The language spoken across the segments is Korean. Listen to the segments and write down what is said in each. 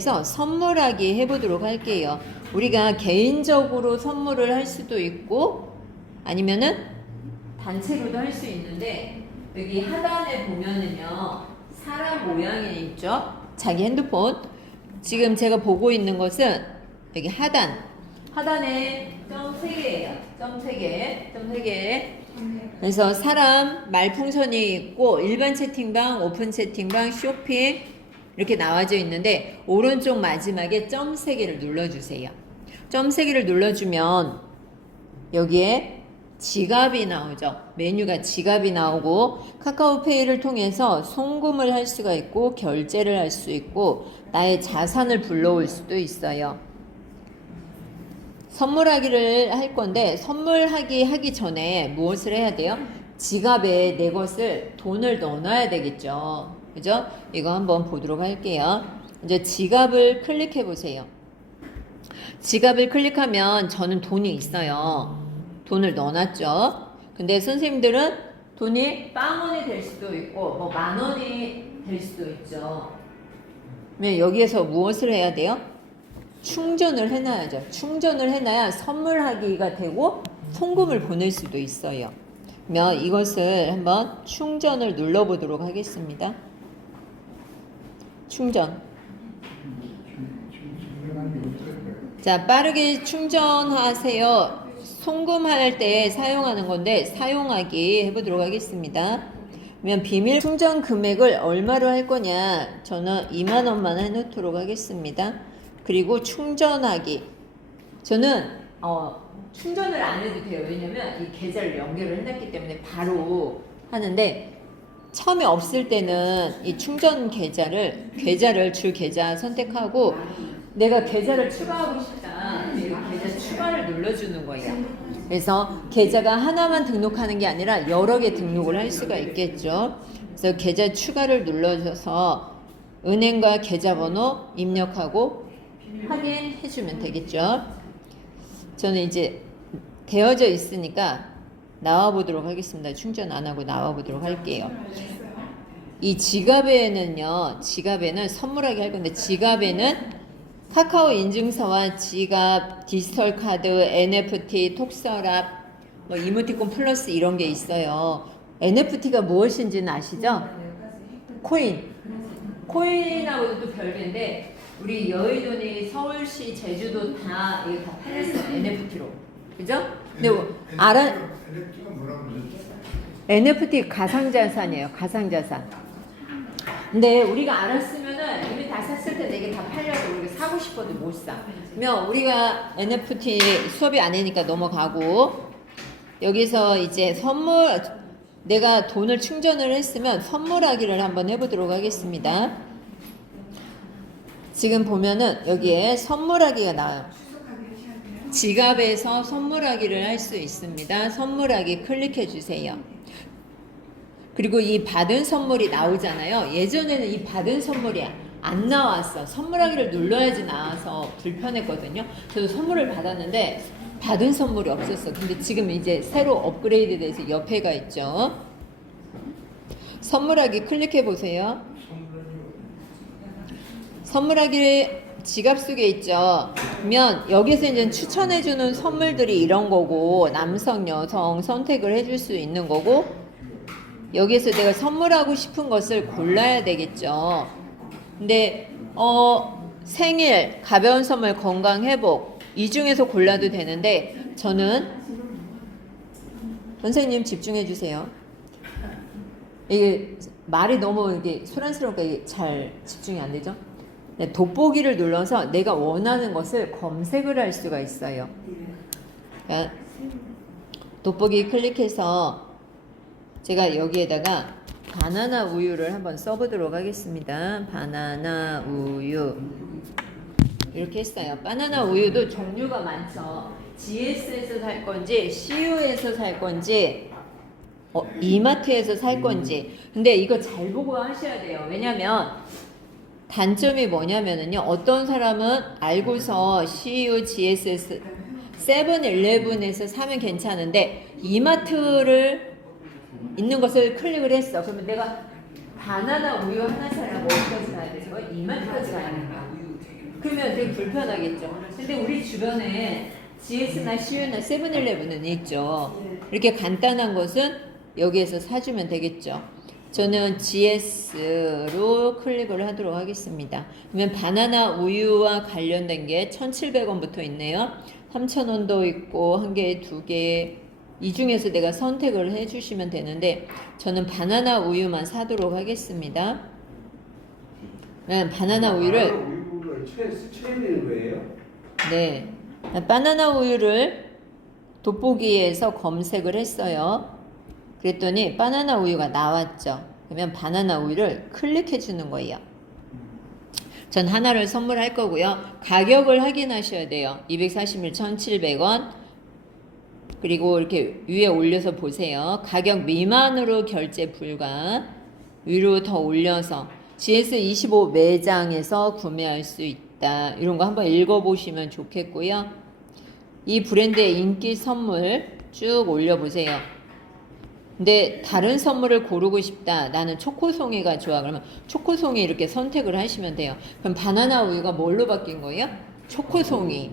통해서 선물하기 해보도록 할게요. 우리가 개인적으로 선물을 할 수도 있고 아니면은 단체로도 할 수 있는데 여기 하단에 보면은요 사람 모양이 있죠. 자기 핸드폰. 지금 제가 보고 있는 것은 여기 하단에 점 3개예요. 점 3개. 그래서 사람, 말풍선이 있고 일반 채팅방, 오픈 채팅방, 쇼핑 이렇게 나와져 있는데 오른쪽 마지막에 점 3개를 눌러주세요. 점 3개를 눌러주면 여기에 지갑이 나오죠. 메뉴가 지갑이 나오고 카카오페이를 통해서 송금을 할 수가 있고 결제를 할 수 있고 나의 자산을 불러올 수도 있어요. 선물하기를 할 건데 하기 전에 무엇을 해야 돼요? 지갑에 내 것을 돈을 넣어놔야 되겠죠. 그죠? 이거 한번 보도록 할게요. 이제 지갑을 클릭해 보세요. 지갑을 클릭하면 저는 돈이 있어요. 돈을 넣어놨죠. 근데 선생님들은 돈이 빵원이 될 수도 있고 뭐 만원이 될 수도 있죠. 그러면 여기에서 무엇을 해야 돼요? 충전을 해놔야죠. 충전을 해놔야 선물하기가 되고 송금을 보낼 수도 있어요. 그러면 이것을 한번 충전을 눌러보도록 하겠습니다. 충전. 자, 빠르게 충전하세요. 송금할 때 사용하는 건데 사용하기 해보도록 하겠습니다. 그러면 비밀 충전 금액을 얼마로 할 거냐? 저는 2만 원만 해놓도록 하겠습니다. 그리고 충전하기. 저는 충전을 안 해도 돼요. 왜냐면 이 계좌를 연결을 해놨기 때문에 바로 하는데 처음에 없을 때는 이 충전 계좌를 줄 계좌 선택하고 내가 계좌를 추가하고 싶다. 계좌 추가를 눌러주는 거예요. 그래서 계좌가 하나만 등록하는 게 아니라 여러 개 등록을 할 수가 있겠죠. 그래서 계좌 추가를 눌러줘서 은행과 계좌번호 입력하고 확인해주면 되겠죠. 저는 이제 되어져 있으니까 나와보도록 하겠습니다. 충전 안 하고 나와보도록 할게요. 이 지갑에는 선물하게 할 건데 지갑에는 카카오 인증서와 지갑, 디지털 카드, NFT, 톡서랍, 뭐 이모티콘 플러스 이런 게 있어요. NFT가 무엇인지는 아시죠? 코인하고도 또 별개인데 우리 여의도니 서울시, 제주도 다 이게 다 팔렸어요. NFT로. 그죠? 근데 NFT가 뭐라고 그러죠? NFT 가상자산이에요. 가상자산. 근데 우리가 알았으면은 이미 다 샀을 텐데 이게 다 팔려서 우리가 사고 싶어도 못 사. 그러면 우리가 NFT 수업이 아니니까 넘어가고 여기서 이제 내가 돈을 충전을 했으면 선물하기를 한번 해보도록 하겠습니다. 지금 보면은 여기에 선물하기가 나와요. 지갑에서 선물하기를 할 수 있습니다. 선물하기 클릭해 주세요. 그리고 이 받은 선물이 나오잖아요. 예전에는 이 받은 선물이 안 나왔어. 선물하기를 눌러야지 나와서 불편했거든요. 저도 선물을 받았는데 받은 선물이 없었어. 근데 지금 이제 새로 업그레이드 돼서 옆에가 있죠. 선물하기 클릭해 보세요. 선물하기 지갑 속에 있죠. 그러면 여기서 이제 추천해주는 선물들이 이런 거고 남성, 여성 선택을 해줄 수 있는 거고 여기서 내가 선물하고 싶은 것을 골라야 되겠죠. 근데 생일, 가벼운 선물, 건강 회복 이 중에서 골라도 되는데 저는 선생님 집중해 주세요. 이게 말이 너무 이게 소란스러우니까 이게 잘 집중이 안 되죠. 네, 돋보기를 눌러서 내가 원하는 것을 검색을 할 수가 있어요. 그러니까 돋보기 클릭해서 제가 여기에다가 바나나 우유를 한번 써보도록 하겠습니다. 바나나 우유 이렇게 했어요. 바나나 우유도 종류가 많죠. GS에서 살 건지 CU에서 살 건지 이마트에서 살 건지. 근데 이거 잘 보고 하셔야 돼요. 왜냐면 단점이 뭐냐면은요. 어떤 사람은 알고서 CU, GS에서 세븐일레븐에서 사면 괜찮은데 이마트를 있는 것을 클릭을 했어. 그러면 내가 바나나 우유 하나 사려면 어디까지 가야 돼? 이마트까지 가야 된다. 그러면 되게 불편하겠죠. 근데 우리 주변에 GS나 CU나 세븐일레븐은 있죠. 이렇게 간단한 것은 여기에서 사주면 되겠죠. 저는 GS로 클릭을 하도록 하겠습니다. 그러면 바나나 우유와 관련된 게 1,700원부터 있네요. 3,000원도 있고 한 개, 두 개. 이 중에서 내가 선택을 해주시면 되는데 저는 바나나 우유만 사도록 하겠습니다. 바나나 우유를 우유를 최대인 거예요? 네, 바나나 우유를 돋보기에서 검색을 했어요. 그랬더니 바나나 우유가 나왔죠. 그러면 바나나 우유를 클릭해 주는 거예요. 전 하나를 선물할 거고요. 가격을 확인하셔야 돼요. 240ml 1,700원. 그리고 이렇게 위에 올려서 보세요. 가격 미만으로 결제 불가. 위로 더 올려서 GS25 매장에서 구매할 수 있다. 이런 거 한번 읽어보시면 좋겠고요. 이 브랜드의 인기 선물 쭉 올려보세요. 근데 다른 선물을 고르고 싶다. 나는 초코송이가 좋아. 그러면 초코송이 이렇게 선택을 하시면 돼요. 그럼 바나나 우유가 뭘로 바뀐 거예요? 초코송이.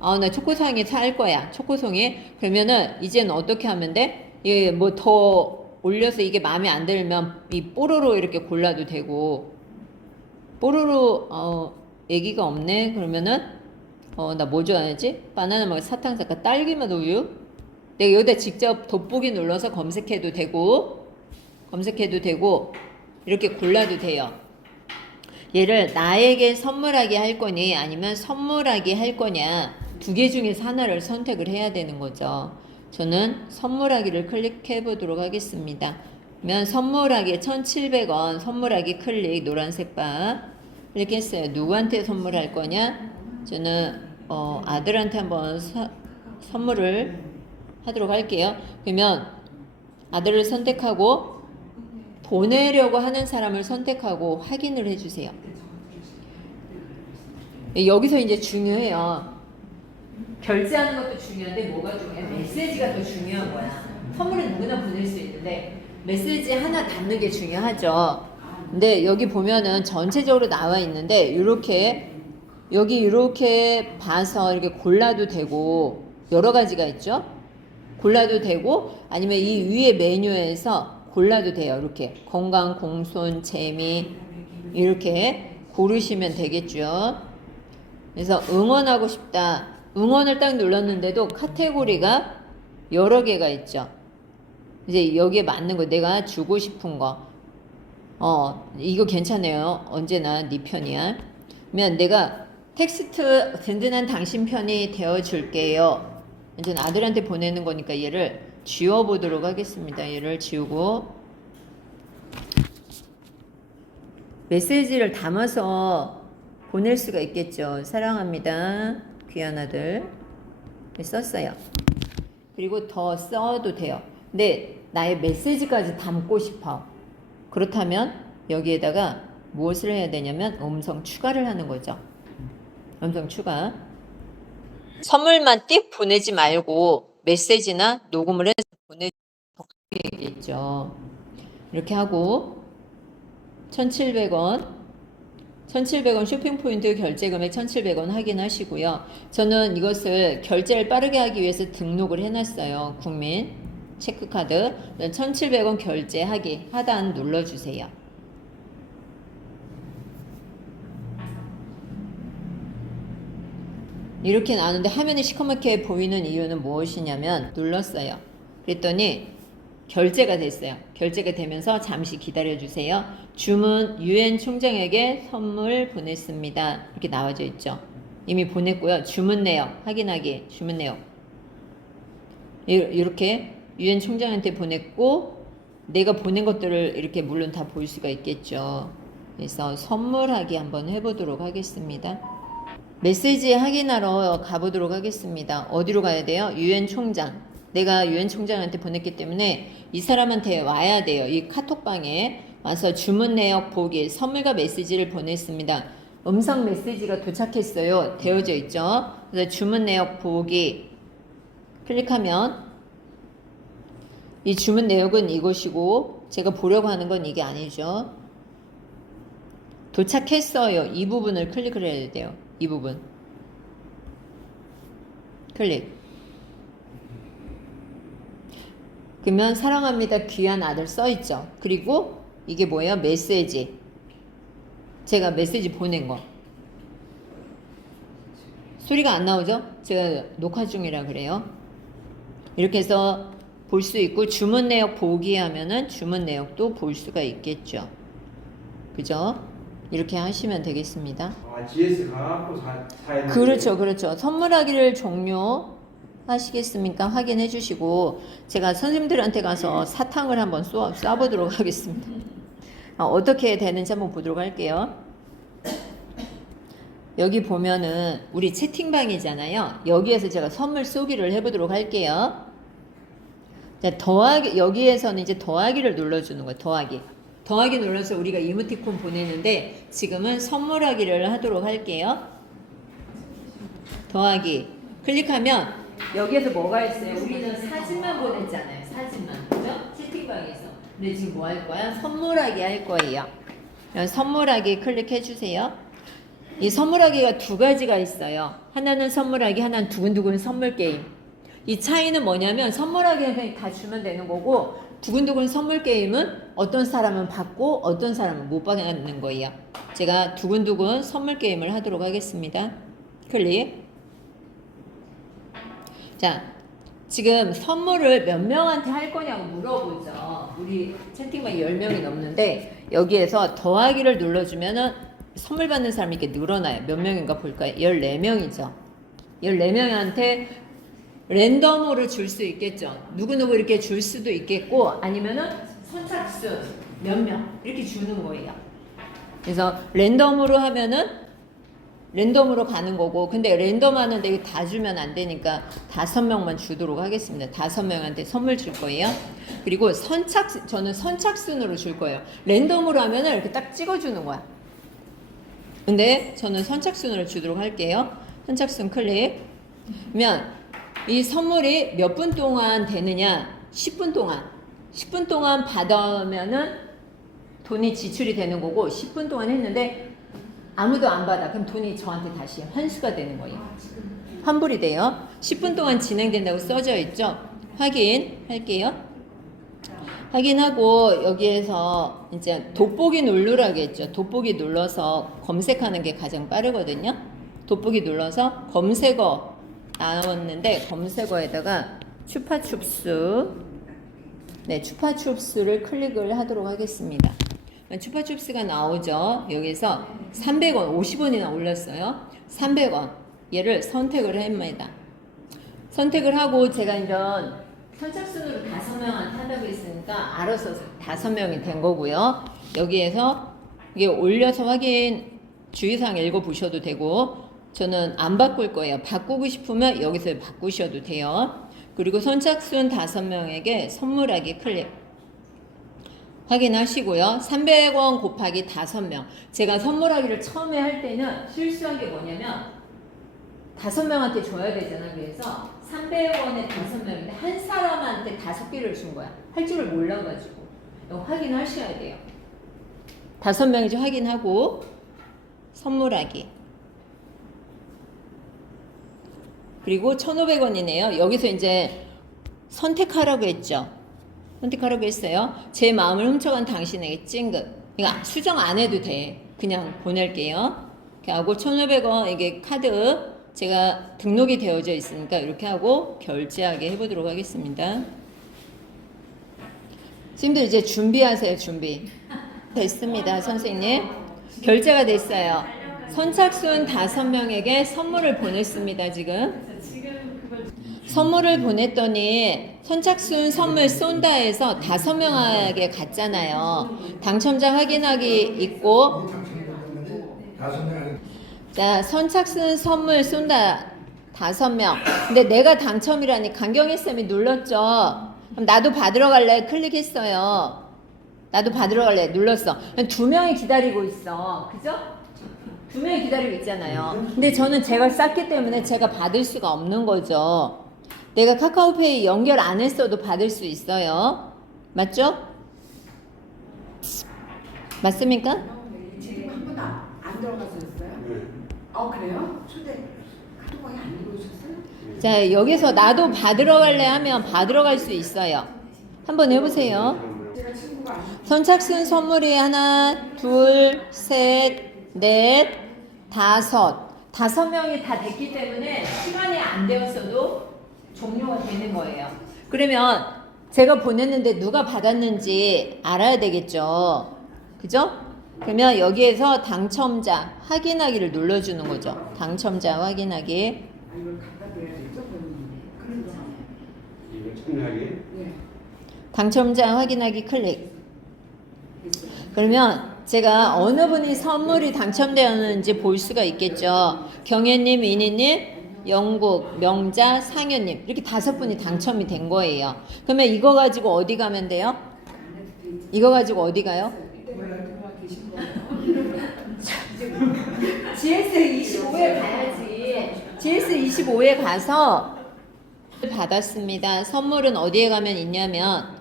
나 초코송이 살 거야. 초코송이. 그러면은 이제는 어떻게 하면 돼? 예, 뭐 더 올려서 이게 마음에 안 들면 이 뽀로로 이렇게 골라도 되고. 뽀로로 얘기가 없네. 그러면은 나 뭐 좋아하지? 바나나 맛 사탕 딸기 맛 우유. 내가 여기다 직접 돋보기 눌러서 검색해도 되고 이렇게 골라도 돼요. 얘를 나에게 선물하게 할 거니 아니면 선물하게 할 거냐 두 개 중에서 하나를 선택을 해야 되는 거죠. 저는 선물하기를 클릭해 보도록 하겠습니다. 그러면 선물하기 1,700원 선물하기 클릭 노란색 바 클릭했어요. 누구한테 선물할 거냐? 저는 아들한테 한번 선물을 하도록 할게요. 그러면 아들을 선택하고 보내려고 하는 사람을 선택하고 확인을 해주세요. 여기서 이제 중요해요. 결제하는 것도 중요한데 뭐가 중요해? 메시지가 더 중요한 거야. 선물은 누구나 보낼 수 있는데 메시지 하나 담는 게 중요하죠. 근데 여기 보면은 전체적으로 나와 있는데 이렇게 여기 이렇게 봐서 이렇게 골라도 되고 여러 가지가 있죠. 골라도 되고 아니면 이 위에 메뉴에서 골라도 돼요. 이렇게 건강, 공손, 재미 이렇게 고르시면 되겠죠. 그래서 응원하고 싶다. 응원을 딱 눌렀는데도 카테고리가 여러 개가 있죠. 이제 여기에 맞는 거 내가 주고 싶은 거 이거 괜찮아요. 언제나 네 편이야. 그러면 내가 텍스트 든든한 당신 편이 되어줄게요. 이제 아들한테 보내는 거니까 얘를 지워보도록 하겠습니다. 얘를 지우고 메시지를 담아서 보낼 수가 있겠죠. 사랑합니다. 귀한 아들. 썼어요. 그리고 더 써도 돼요. 근데 나의 메시지까지 담고 싶어. 그렇다면 여기에다가 무엇을 해야 되냐면 음성 추가를 하는 거죠. 음성 추가. 선물만 띡 보내지 말고 메시지나 녹음을 해서 보내겠죠. 이렇게 하고 1,700원 1,700원 쇼핑포인트 결제금액 1,700원 확인하시고요. 저는 이것을 결제를 빠르게 하기 위해서 등록을 해놨어요. 국민 체크카드 1,700원 결제하기 하단 눌러주세요. 이렇게 나오는데 화면이 시커멓게 보이는 이유는 무엇이냐면 눌렀어요. 그랬더니 결제가 됐어요. 결제가 되면서 잠시 기다려주세요. 주문 유엔 총장에게 선물 보냈습니다. 이렇게 나와져 있죠. 이미 보냈고요. 주문 내역 확인하기. 주문 내역 이렇게 유엔 총장한테 보냈고 내가 보낸 것들을 이렇게 물론 다 볼 수가 있겠죠. 그래서 선물하기 한번 해보도록 하겠습니다. 메시지 확인하러 가보도록 하겠습니다. 어디로 가야 돼요? 유엔 총장. 내가 유엔 총장한테 보냈기 때문에 이 사람한테 와야 돼요. 이 카톡방에 와서 주문 내역 보기, 선물과 메시지를 보냈습니다. 음성 메시지가 도착했어요. 되어져 있죠. 그래서 주문 내역 보기 클릭하면 이 주문 내역은 이것이고 제가 보려고 하는 건 이게 아니죠. 도착했어요. 이 부분을 클릭을 해야 돼요. 이 부분. 클릭. 그러면 사랑합니다 귀한 아들 써있죠. 그리고 이게 뭐예요? 메시지. 제가 메시지 보낸 거. 소리가 안 나오죠? 제가 녹화 중이라 그래요. 이렇게 해서 볼 수 있고 주문 내역 보기 하면은 주문 내역도 볼 수가 있겠죠. 그죠? 이렇게 하시면 되겠습니다. 아, GS 가갖고 사야 되는 그렇죠, 그렇죠. 선물하기를 종료하시겠습니까? 확인해 주시고 제가 선생님들한테 가서 사탕을 한번 쏴보도록 하겠습니다. 어떻게 되는지 한번 보도록 할게요. 여기 보면은 우리 채팅방이잖아요. 여기에서 제가 선물 쏘기를 해보도록 할게요. 자, 더하기, 여기에서는 이제 더하기를 눌러주는 거예요. 더하기 눌러서 우리가 이모티콘 보내는데 지금은 선물하기를 하도록 할게요. 더하기 클릭하면 여기에서 뭐가 있어요? 우리는 사진만 보냈잖아요. 사진만. 그죠? 채팅방에서. 근데 지금 뭐 할 거야? 선물하기 할 거예요. 선물하기 클릭해 주세요. 이 선물하기가 두 가지가 있어요. 하나는 선물하기, 하나는 두근두근 선물 게임. 이 차이는 뭐냐면 선물하기는 그냥 다 주면 되는 거고 두근두근 선물 게임은 어떤 사람은 받고 어떤 사람은 못 받는 거예요. 제가 두근두근 선물 게임을 하도록 하겠습니다. 클릭. 자, 지금 선물을 몇 명한테 할 거냐고 물어보죠. 우리 채팅방 10명이 넘는데 여기에서 더하기를 눌러주면은 선물 받는 사람이 이렇게 늘어나요. 몇 명인가 볼까요? 14명이죠. 14명한테 랜덤으로 줄 수 있겠죠. 누구누구 이렇게 줄 수도 있겠고 아니면은 선착순 몇 명 이렇게 주는 거예요. 그래서 랜덤으로 하면은 랜덤으로 가는 거고 근데 랜덤 하는데 이거 다 주면 안 되니까 5명만 주도록 하겠습니다. 5명한테 선물 줄 거예요. 그리고 저는 선착순으로 줄 거예요. 랜덤으로 하면은 이렇게 딱 찍어주는 거야. 근데 저는 선착순으로 주도록 할게요. 선착순 클릭. 그러면 이 선물이 몇 분 동안 되느냐? 10분 동안. 10분 동안 받으면은 돈이 지출이 되는 거고 10분 동안 했는데 아무도 안 받아. 그럼 돈이 저한테 다시 환수가 되는 거예요. 환불이 돼요. 10분 동안 진행된다고 써져 있죠. 확인할게요. 확인하고 여기에서 이제 돋보기 누르라고 했죠. 돋보기 눌러서 검색하는 게 가장 빠르거든요. 돋보기 눌러서 검색어 나왔는데 검색어에다가 추파춥스 네, 추파춥스를 클릭을 하도록 하겠습니다. 추파춥스가 나오죠. 여기서 300원, 50원이나 올랐어요. 300원 얘를 선택을 합니다. 선택을 하고 제가 이런 선착순으로 5명한테 한다고 했으니까 알아서 5명이 된 거고요. 여기에서 이게 올려서 확인 주의사항 읽어보셔도 되고 저는 안 바꿀 거예요. 바꾸고 싶으면 여기서 바꾸셔도 돼요. 그리고 선착순 5명에게 선물하기 클릭 확인하시고요. 300원 곱하기 5명. 제가 선물하기를 처음에 할 때는 실수한 게 뭐냐면 5명한테 줘야 되잖아. 그래서 300원에 5명인데 한 사람한테 5개를 준 거야. 할 줄을 몰라가지고. 이거 확인하셔야 돼요. 5명이죠. 확인하고 선물하기. 그리고 1,500원이네요. 여기서 이제 선택하라고 했죠. 선택하라고 했어요. 제 마음을 훔쳐간 당신에게 찡긋. 그러니까 수정 안 해도 돼. 그냥 보낼게요. 이렇게 하고 1,500원 이게 카드 제가 등록이 되어져 있으니까 이렇게 하고 결제하게 해보도록 하겠습니다. 선생님들 이제 준비하세요. 준비. 됐습니다. 선생님. 결제가 됐어요. 선착순 5명에게 선물을 보냈습니다. 지금. 선물을 보냈더니 선착순 선물 쏜다 해서 5명에게 갔잖아요. 당첨자 확인하기 있고 자, 선착순 선물 쏜다 5명. 근데 내가 당첨이라니 강경희 쌤이 눌렀죠. 그럼 나도 받으러 갈래 클릭했어요. 나도 받으러 갈래 눌렀어. 2명이 기다리고 있어. 그죠? 2명이 기다리고 있잖아요. 근데 저는 제가 쌌기 때문에 제가 받을 수가 없는 거죠. 내가 카카오페이 연결 안 했어도 받을 수 있어요. 맞죠? 맞습니까? 지금 한 번도 안 들어가셨어요? 그래요? 초대 카톡방에 안 읽어주셨어요? 자, 여기서 나도 받으러 갈래 하면 받으러 갈 수 있어요. 한번 해보세요. 제가 친구가 안 선착순 선물이 하나, 둘, 셋, 넷, 다섯 명이 다 됐기 때문에 시간이 안 되었어도 종료가 되는 거예요. 그러면 제가 보냈는데 누가 받았는지 알아야 되겠죠. 그죠? 그러면 여기에서 당첨자 확인하기를 눌러주는 거죠. 당첨자 확인하기. 이걸 갖다 드려야 되죠? 그런 거. 이거 참여하기. 네. 당첨자 확인하기 클릭. 그러면 제가 어느 분이 선물이 당첨되었는지 볼 수가 있겠죠. 경혜님, 이니님, 영국, 명자, 상현님 이렇게 5분이 당첨이 된 거예요. 그러면 이거 가지고 어디 가면 돼요? 이거 가지고 어디 가요? 누가 계신 거예요? GS25에 가야지. GS25에 가서 받았습니다. 선물은 어디에 가면 있냐면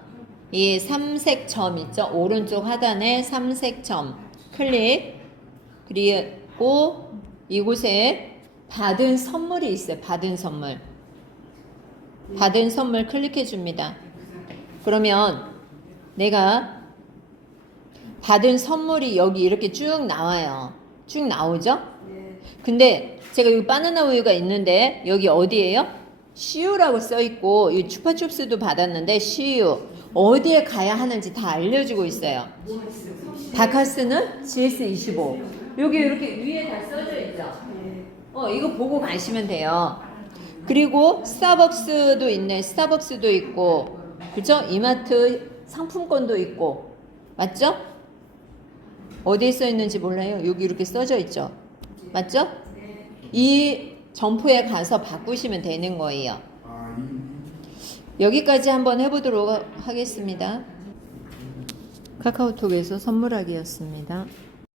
이 삼색 점 있죠? 오른쪽 하단에 삼색 점 클릭. 그리고 이곳에 받은 선물이 있어요. 받은 선물. 받은 선물 클릭해 줍니다. 그러면 내가 받은 선물이 여기 이렇게 쭉 나와요. 쭉 나오죠? 근데 제가 여기 바나나 우유가 있는데 여기 어디예요? CU라고 써 있고 이 추파춥스도 받았는데 CU 어디에 가야 하는지 다 알려주고 있어요. 다카스는 GS25 여기 이렇게 위에 다 써져 있죠. 이거 보고 가시면 돼요. 그리고 스타벅스도 있네. 스타벅스도 있고 그죠? 이마트 상품권도 있고 맞죠? 어디에 써 있는지 몰라요? 여기 이렇게 써져 있죠. 맞죠? 이 점포에 가서 바꾸시면 되는 거예요. 여기까지 한번 해보도록 하겠습니다. 카카오톡에서 선물하기였습니다.